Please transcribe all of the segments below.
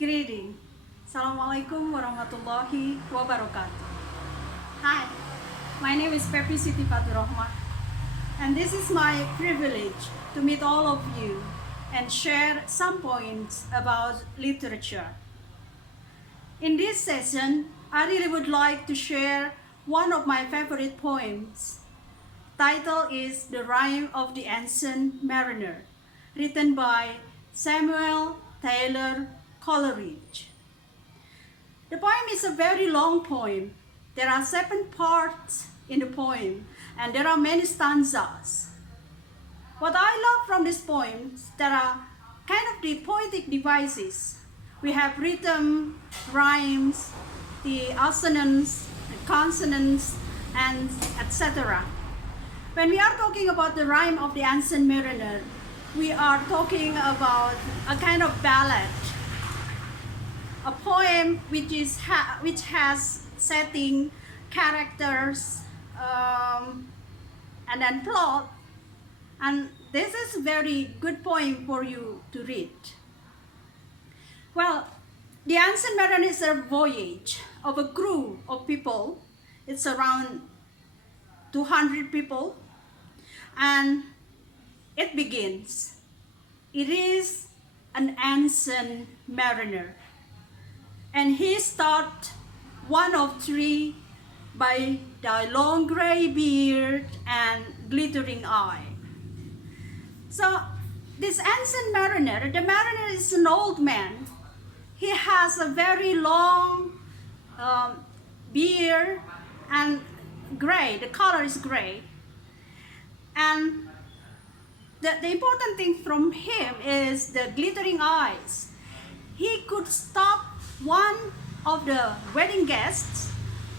Greeting. Assalamualaikum warahmatullahi wabarakatuh. Hi, my name is Pepi Siti Faturahmah, and this is my privilege to meet all of you and share some points about literature. In this session, I really would like to share one of my favorite poems. Title is The Rime of the Ancient Mariner, written by Samuel Taylor Coleridge. The poem is a very long poem. There are 7 parts in the poem, and there are many stanzas. What I love from this poem, there are kind of the poetic devices. We have rhythm, rhymes, the assonance, the consonants, and etc. When we are talking about the rime of the ancient mariner, we are talking about a kind of ballad, a poem which has setting, characters, and then plot. And this is a very good poem for you to read. Well, the ancient mariner is a voyage of a crew of people. It's around 200 people, and it begins. It is an ancient mariner, and he starts one of 3 by thy long gray beard and glittering eye. So this ancient mariner, the mariner is an old man. He has a very long beard and gray, the color is gray. And the important thing from him is the glittering eyes. He could stop one of the wedding guests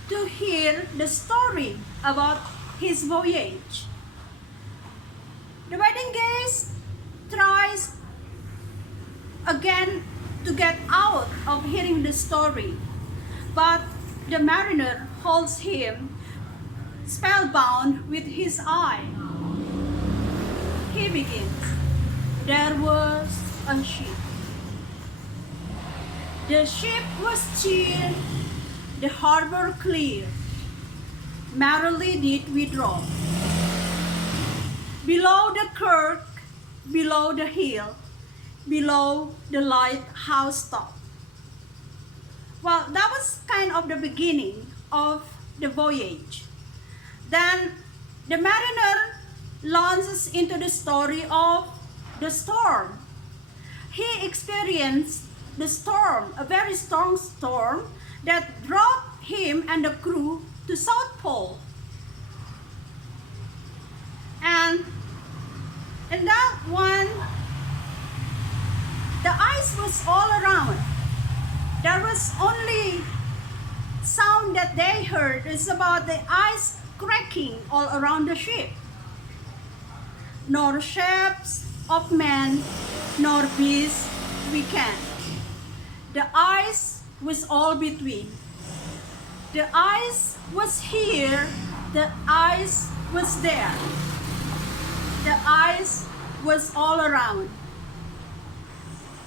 to hear the story about his voyage. The wedding guest tries again to get out of hearing the story, but the mariner holds him spellbound with his eye. He begins. There was a ship. The ship was cheered, the harbor clear. Merrily did we draw. Below the kirk, below the hill, below the lighthouse top. Well, that was kind of the beginning of the voyage. Then the mariner launches into the story of the storm. He experienced the storm, a very strong storm that brought him and the crew to South Pole. And in that one, the ice was all around. There was only sound that they heard is about the ice cracking all around the ship. Nor shapes of man, nor beast we can. The ice was all between. The ice was here, the ice was there. The ice was all around.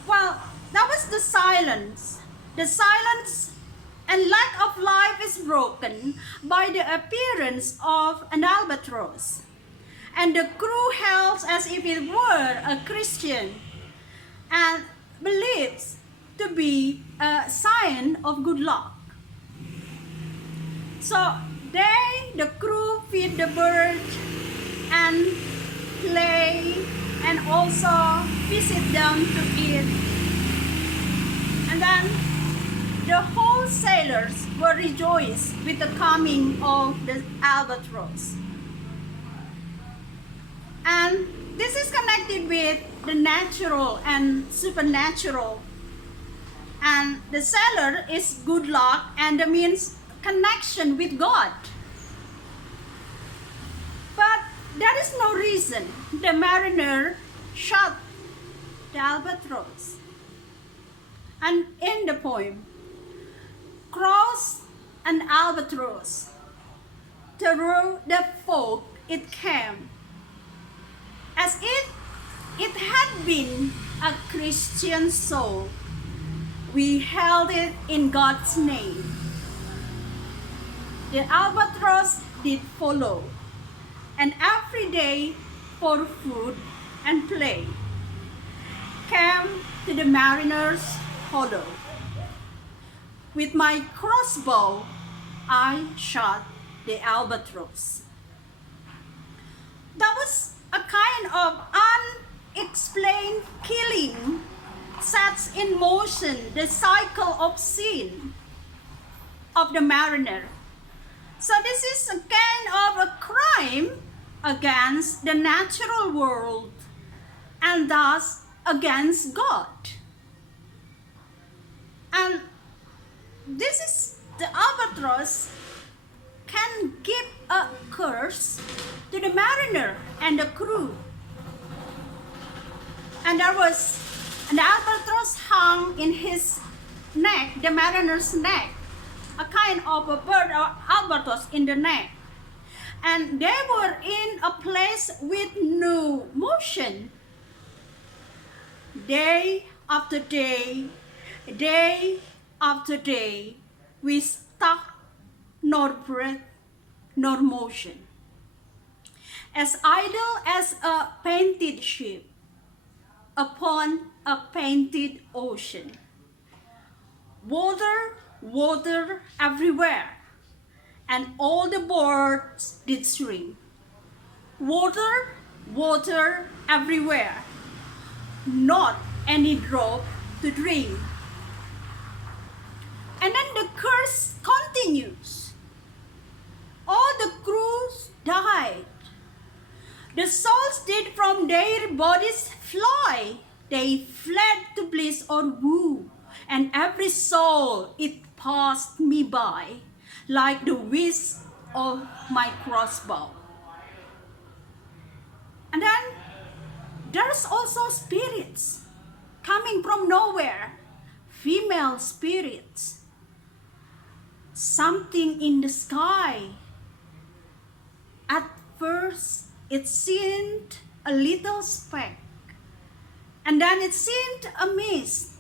Well, that was the silence. The silence and lack of life is broken by the appearance of an albatross. And the crew hails as if it were a Christian and believes to be a sign of good luck. So the crew feed the bird and play and also visit them to eat. And then the whole sailors were rejoiced with the coming of the albatross. And this is connected with the natural and supernatural. And the sailor is good luck, and that means connection with God. But there is no reason the mariner shot the albatross. And in the poem, cross an albatross, through the fog it came, as if it had been a Christian soul. We held it in God's name. The albatross did follow, and every day for food and play came to the mariner's hollow. With my crossbow, I shot the albatross. That was a kind of unexplained killing, sets in motion the cycle of sin of the mariner. So this is a kind of a crime against the natural world and thus against God. And this is the albatross can give a curse to the mariner and the crew. And there was an albatross hung in his neck, the mariner's neck, a kind of a bird or albatross in the neck. And they were in a place with no motion. Day after day, day after day, we stuck nor breath nor motion, as idle as a painted ship upon a painted ocean. Water, water everywhere, and all the birds did swim. Water, water everywhere, not any drop to drink. And then the curse continues. All the crews died. The souls did from their bodies fly. They fled to bliss or woe, and every soul it passed me by, like the whiz of my crossbow. And then there's also spirits coming from nowhere, female spirits. Something in the sky. At first, it seemed a little speck, and then it seemed a mist.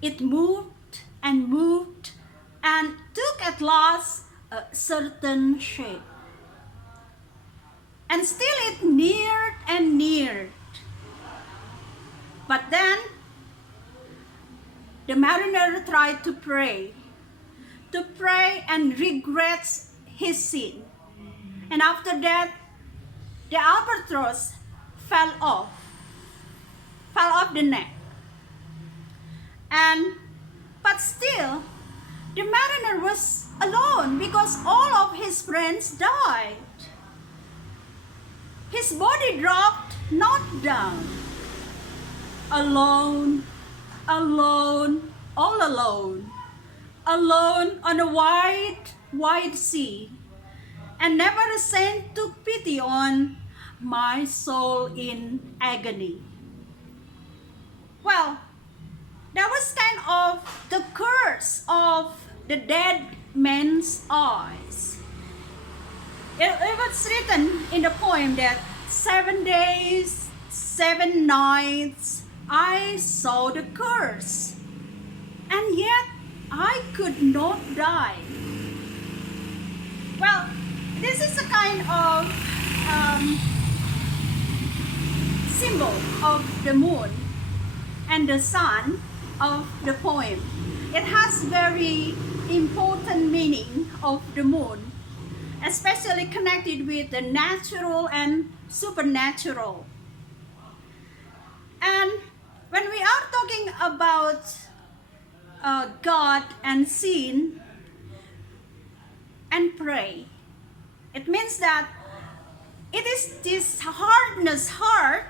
It moved and took at last a certain shape. And still it neared and neared. But then the mariner tried to pray and regrets his sin. And after that, the albatross fell off the neck. But still, the mariner was alone because all of his friends died. His body dropped not down. Alone, alone, all alone. Alone on a wide, wide sea. And never a saint took pity on my soul in agony. Well, that was kind of the curse of the dead man's eyes. It was written in the poem that 7 days, 7 nights, I saw the curse, and yet I could not die. Well, this is a kind of symbol of the moon and the sun of the poem. It has very important meaning of the moon, especially connected with the natural and supernatural. And when we are talking about God and sin and pray, it means that it is this hardness heart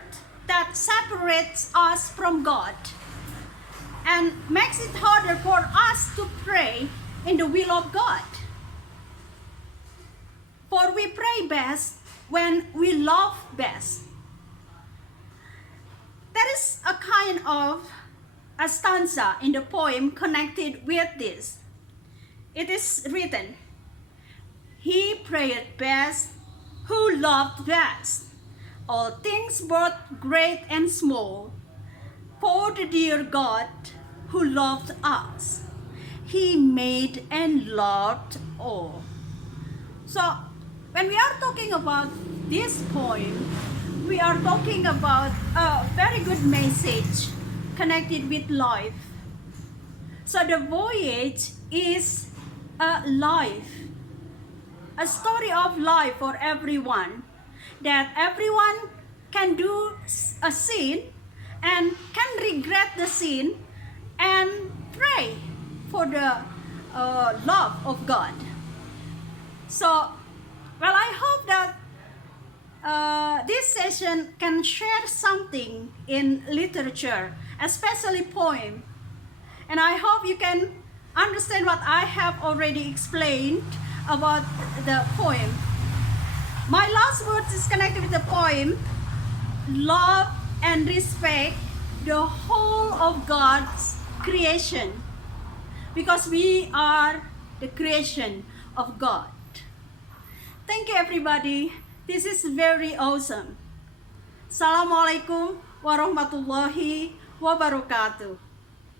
that separates us from God and makes it harder for us to pray in the will of God. For we pray best when we love best. There is a kind of a stanza in the poem connected with this. It is written, he prayed best who loved best, all things both great and small, for the dear God who loved us. He made and loved all. So, when we are talking about this poem, we are talking about a very good message connected with life. So the voyage is a life, a story of life for everyone, that everyone can do a sin and can regret the sin and pray for the love of God. So, well, I hope that this session can share something in literature, especially poem. And I hope you can understand what I have already explained about the poem. My last words is connected with the poem. Love and respect the whole of God's creation, because we are the creation of God. Thank you, everybody. This is very awesome. Assalamualaikum warahmatullahi wabarakatuh.